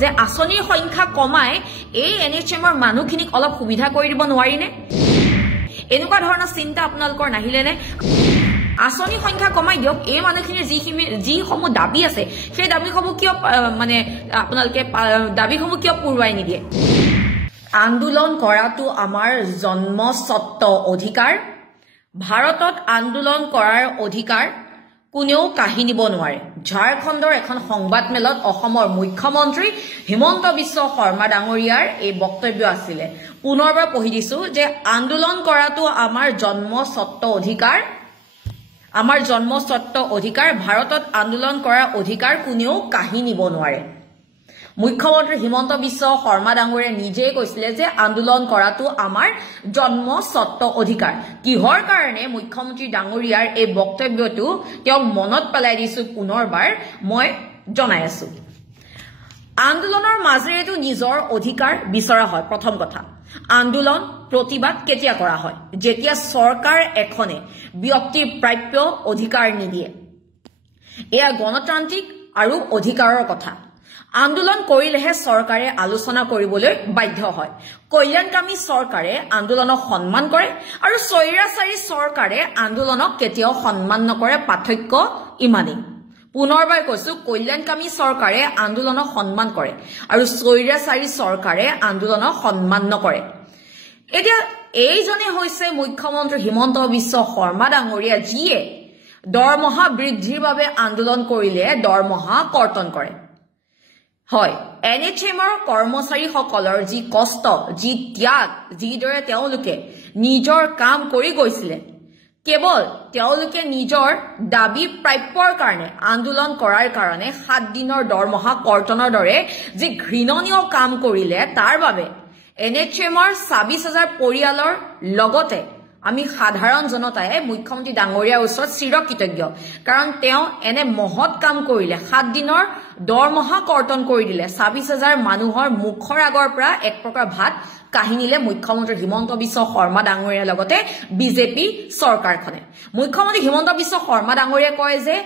যে আসনিৰ সংখ্যা কমাই এই এনএচএমৰ মানুহখিনিক অলপ সুবিধা কৰি দিব নোৱাৰিনে এনেকুৱা ধৰণৰ চিন্তা আপোনালোকৰ নাহিলেনে আসনিৰ সংখ্যা কমাই দিয়ক এই মানুহখিনিৰ যিসমূহ দাবী আছে সেই দাবীসমূহ কিয় মানে আপোনালোকে দাবীসমূহ কিয় পুৰৱাই নিদিয়ে আন্দোলন কৰাটো আমাৰ জন্মস্বত্ব অধিকাৰ ভাৰতত আন্দোলন কৰাৰ অধিকাৰ কোনেও কাঢ়ি নিব নোৱাৰে ঝাৰখণ্ডৰ এখন সংবাদ মেলত অসমৰ মুখ্যমন্ত্ৰী হিমন্ত বিশ্ব শৰ্মা ডাঙৰীয়াৰ এই বক্তব্য আছিল পুনৰবাৰ পঢ়ি দিছো যে আন্দোলন কৰাটো আমাৰ জন্মস্বত্ব অধিকাৰ ভাৰতত আন্দোলন কৰাৰ অধিকাৰ কোনেও কাঢ়ি নিব নোৱাৰে মুখ্যমন্ত্ৰী হিমন্ত বিশ্ব শৰ্মা ডাঙৰীয়াই নিজে কৈছিল যে আন্দোলন কৰাটো আমাৰ জন্মস্বত্ব অধিকাৰ কিহৰ কাৰণে মুখ্যমন্ত্ৰী ডাঙৰীয়াৰ এই বক্তব্যটো তেওঁ মনত পেলাই দিছো পুনৰবাৰ মই জনাই আছো আন্দোলনৰ মাজেৰেটো নিজৰ অধিকাৰ বিচৰা হয় প্ৰথম কথা আন্দোলন প্ৰতিবাদ কেতিয়া কৰা হয় যেতিয়া চৰকাৰ এখনে ব্যক্তিৰ প্ৰাপ্য অধিকাৰ নিদিয়ে এয়া গণতান্ত্ৰিক আৰু অধিকাৰৰ কথা আন্দোলন কৰিলেহে চৰকাৰে আলোচনা কৰিবলৈ বাধ্য হয় কল্যাণকামী চৰকাৰে আন্দোলনক সন্মান কৰে আৰু স্বৈৰাচাৰী চৰকাৰে আন্দোলনক কেতিয়াও সন্মান নকৰে পাৰ্থক্য ইমানেই পুনৰবাৰ কৈছো কল্যাণকামী চৰকাৰে আন্দোলনক সন্মান কৰে আৰু স্বৈৰাচাৰী চৰকাৰে আন্দোলনক সন্মান নকৰে এতিয়া এইজনে হৈছে মুখ্যমন্ত্ৰী হিমন্ত বিশ্ব শৰ্মা ডাঙৰীয়া যিয়ে দৰমহা বৃদ্ধিৰ বাবে আন্দোলন কৰিলে দৰমহা কৰ্তন কৰে হয় এনএচএমৰ কৰ্মচাৰীসকলৰ যি কষ্ট যি ত্যাগ যিদৰে তেওঁলোকে নিজৰ কাম কৰি গৈছিলে কেৱল তেওঁলোকে নিজৰ দাবী প্ৰাপ্যৰ কাৰণে আন্দোলন কৰাৰ কাৰণে 7 দিনৰ দৰমহা কৰ্তনৰ দৰে যি ঘৃণনীয় কাম কৰিলে তাৰ বাবে এনএচএমৰ 26000 পৰিয়ালৰ লগতে আমি সাধাৰণ জনতায়ে মুখ্যমন্ত্ৰী ডাঙৰীয়াৰ ওচৰত চিৰকৃতজ্ঞ কাৰণ তেওঁ এনে মহৎ কাম কৰিলে 7 দিনৰ দৰমহা কৰ্তন কৰি দিলে 26000 মানুহৰ মুখৰ আগৰ পৰা এক প্ৰকাৰ ভাত কাহিনীলে মুখ্যমন্ত্ৰী হিমন্ত বিশ্ব শৰ্মা ডাঙৰীয়াৰ লগতে বিজেপি চৰকাৰখনে মুখ্যমন্ত্ৰী হিমন্ত বিশ্ব শৰ্মা ডাঙৰীয়াই কয় যে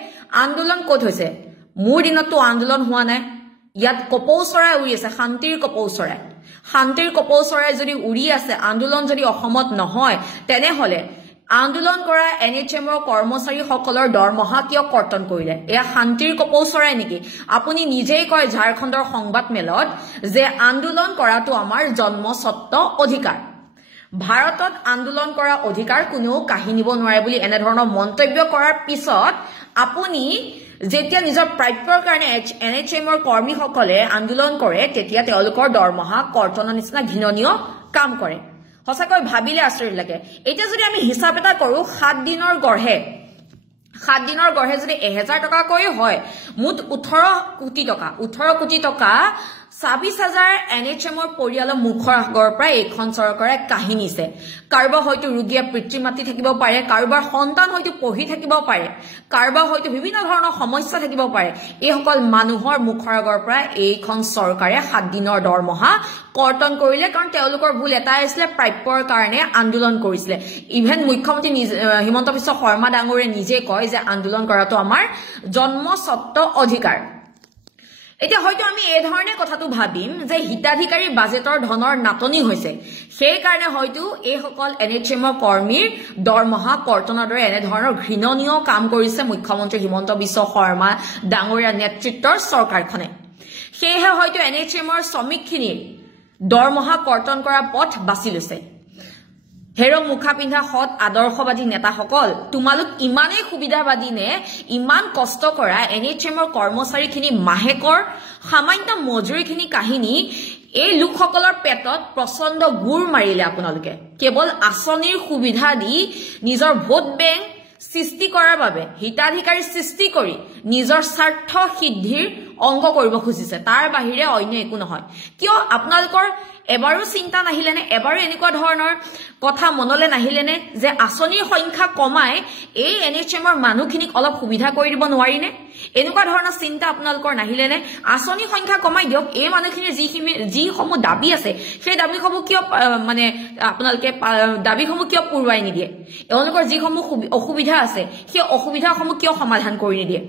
আন্দোলন ক'ত হৈছে মোৰ দিনতো আন্দোলন হোৱা নাই ইয়াত কপৌ চৰাই উৰি আছে শান্তিৰ কপৌ চৰাই যদি উৰি আছে আন্দোলন যদি অসমত নহয় তেনেহলে আন্দোলন কৰা এনএচএমৰ কৰ্মচাৰীসকলৰ দৰমহা কিয় কৰ্তন কৰিলে এয়া শান্তিৰ কপৌ চৰাই নেকি আপুনি নিজেই কয় ঝাৰখণ্ডৰ সংবাদ মেলত যে আন্দোলন কৰাটো আমাৰ জন্মস্বত্ব অধিকাৰ ভাৰতত আন্দোলন কৰা অধিকাৰ কোনেও কাঢ়ি নিব নোৱাৰে বুলি এনে ধৰণৰ মন্তব্য কৰাৰ পিছত আপুনি যেতিয়া নিজৰ প্ৰাপ্যৰ কাৰণে এনএচএমৰ কৰ্মীসকলে আন্দোলন কৰে তেতিয়া তেওঁলোকৰ দৰমহা কৰ্তনৰ নিচিনা ঘৃণনীয় কাম কৰে সঁচাকৈ ভাবিলে আচৰিত লাগে এতিয়া যদি আমি হিচাপ এটা কৰো 7 দিনৰ গঢ়ে যদি 1000 টকা কৰি হয় মুঠ 18 কোটি টকা 26000 এনএচএমৰ পৰিয়ালৰ মুখৰ আগৰ পৰা এইখন চৰকাৰে কাহিনীছে কাৰোবাৰ হয়তো ৰোগীয়া পিতৃ মাতৃ থাকিব পাৰে কাৰোবাৰ সন্তান হয়তো পঢ়ি থাকিব পাৰে কাৰোবাৰ হয়তো বিভিন্ন ধৰণৰ সমস্যা থাকিব পাৰে এই সকল মানুহৰ মুখৰ আগৰ পৰা এইখন চৰকাৰে 7 দিনৰ দৰমহা কৰ্তন কৰিলে কাৰণ তেওঁলোকৰ ভুল এটা আছিল প্ৰাপ্যৰ কাৰণে আন্দোলন কৰিছিল ইভেন মুখ্যমন্ত্ৰী হিমন্ত বিশ্ব শৰ্মা ডাঙৰীয়াই নিজে কয় যে আন্দোলন কৰাটো আমাৰ জন্মস্বত্ব অধিকাৰ এতিয়া হয়তো আমি এই ধৰণে কথাটো ভাবিম যে হিতাধিকাৰী বাজেটৰ ধনৰ নাটনি হৈছে সেই কাৰণে হয়তো এই সকল এনএচএমৰ কৰ্মীৰ দৰমহা কৰ্তনৰ দৰে এনে ধৰণৰ ঘৃণনীয় কাম কৰিছে মুখ্যমন্ত্ৰী হিমন্ত বিশ্ব শৰ্মা ডাঙৰীয়াৰ নেতৃত্বৰ চৰকাৰখনে সেয়েহে হয়তো এনএচএমৰ শ্ৰমিকখিনিৰ দৰমহা কৰ্তন কৰাৰ পথ বাছি লৈছে হেৰং মুখা পিন্ধা সৎ আদৰ্শবাদী নেতাসকল তোমালোক ইমানেই সুবিধাবাদী নে ইমান কষ্ট কৰা এনএচএমৰ কৰ্মচাৰীখিনি মাহেকৰ সামান্য মজুৰিখিনি কাহিনী এই লোকসকলৰ পেটত প্ৰচণ্ড গুৰ মাৰিলে আপোনালোকে কেৱল আঁচনিৰ সুবিধা দি নিজৰ ভোট বেংক সৃষ্টি কৰাৰ বাবে হিতাধিকাৰী সৃষ্টি কৰি নিজৰ স্বাৰ্থ সিদ্ধিৰ অংগ কৰিব খুজিছে তাৰ বাহিৰে অন্য একো নহয় কিয় আপোনালোকৰ এবাৰো চিন্তা নাহিলেনে এবাৰো এনেকুৱা ধৰণৰ কথা মনলে নাহিলেনে যে আঁচনিৰ সংখ্যা কমাই এই এনএচএমৰ মানুহখিনিক অলপ সুবিধা কৰি দিব নোৱাৰিনে এনেকুৱা ধৰণৰ চিন্তা আপোনালোকৰ নাহিলেনে আঁচনিৰ সংখ্যা কমাই দিয়ক এই মানুহখিনিৰ যিসমূহ দাবী আছে সেই দাবীসমূহ কিয় মানে আপোনালোকে দাবীসমূহ কিয় পুৰৱাই নিদিয়ে এওঁলোকৰ যিসমূহ অসুবিধা আছে সেই অসুবিধাসমূহ কিয় সমাধান কৰি নিদিয়ে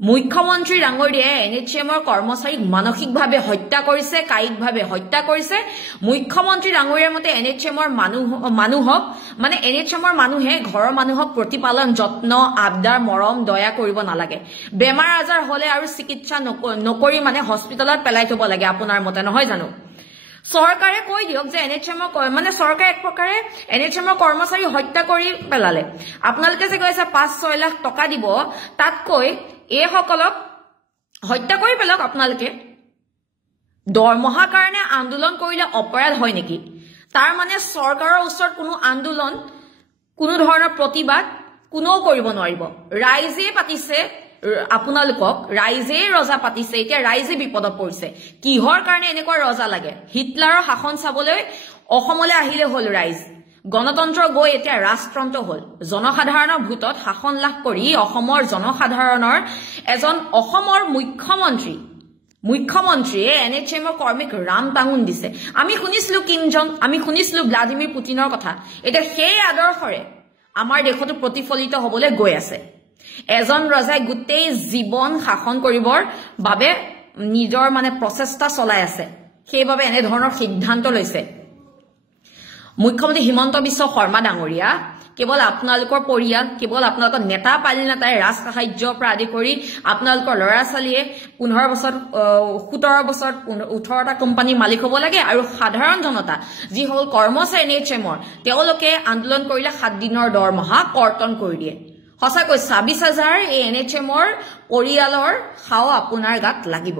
মুখ্যমন্ত্ৰী ডাঙৰীয়াই NHMৰ কৰ্মচাৰীক মানসিকভাৱে হত্যা কৰিছে, কায়িকভাৱে হত্যা কৰিছে। মুখ্যমন্ত্ৰী ডাঙৰীয়াৰ মতে NHMৰ মানুহক মানে NHMৰ মানুহে ঘৰৰ মানুহক প্ৰতিপালন, যত্ন, আবদাৰ, মৰম, দয়া কৰিব নালাগে। বেমাৰ আজাৰ হলে আৰু চিকিৎসা নকৰি মানে হস্পিটেলত পেলাই থব লাগে আপোনাৰ মতে, নহয় জানো? চৰকাৰে কৈ দিয়ক যে NHMৰ মানে চৰকাৰে এক প্ৰকাৰে NHMৰ কৰ্মচাৰী হত্যা কৰি পেলালে। আপোনালোকে যে কৈছে 5-6 লাখ টকা দিব, তাতকৈ এইসকলক হত্যা কৰি পেলাওক আপোনালোকে। দৰমহা কাৰণে আন্দোলন কৰিলে অপৰাধ হয় নেকি? তাৰ মানে চৰকাৰৰ ওচৰত কোনো আন্দোলন, কোনো ধৰণৰ প্ৰতিবাদ কোনেও কৰিব নোৱাৰিব। ৰাইজে পাতিছে আপোনালোকক, ৰাইজে ৰজা পাতিছে, এতিয়া ৰাইজে বিপদত পৰিছে। কিহৰ কাৰণে এনেকুৱা ৰজা লাগে? হিটলাৰৰ শাসন চাবলৈ অসমলৈ আহিলে হল ৰাইজ। গণতন্ত্ৰ গৈ এতিয়া ৰাজতন্ত্ৰ হল। জনসাধাৰণৰ ভোটত শাসন লাভ কৰি অসমৰ জনসাধাৰণৰ এজন অসমৰ মুখ্যমন্ত্ৰীয়ে NHMৰ কৰ্মীক ৰাম টাঙুন দিছে। আমি শুনিছিলো কিম জং, আমি শুনিছিলো ভ্লাদিমিৰ পুটিনৰ কথা। এতিয়া সেই আদৰ্শৰে আমাৰ দেশতো প্ৰতিফলিত হবলৈ গৈ আছে। এজন ৰজাই গোটেই জীৱন শাসন কৰিবৰ বাবে নিজৰ মানে প্ৰচেষ্টা চলাই আছে, সেইবাবে এনে ধৰণৰ সিদ্ধান্ত লৈছে। মুখ্যমন্ত্ৰী হিমন্ত বিশ্ব শৰ্মা ডাঙৰীয়া কেৱল আপোনালোকৰ পৰিয়াল, কেৱল আপোনালোকৰ নেতা পালি নেতাই ৰাজ সাহায্যৰ পৰা আদি কৰি আপোনালোকৰ ল'ৰা ছোৱালীয়ে 15 বছৰ 17 বছৰ 18টা কোম্পানীৰ মালিক হ'ব লাগে, আৰু সাধাৰণ জনতা যিসকল কৰ্মচাৰী NHMৰ তেওঁলোকে আন্দোলন কৰিলে 7 দিনৰ দৰমহা কৰ্তন কৰি দিয়ে। সঁচাকৈ 26,000 এই NHMৰ পৰিয়ালৰ খাও আপোনাৰ গাত লাগিব।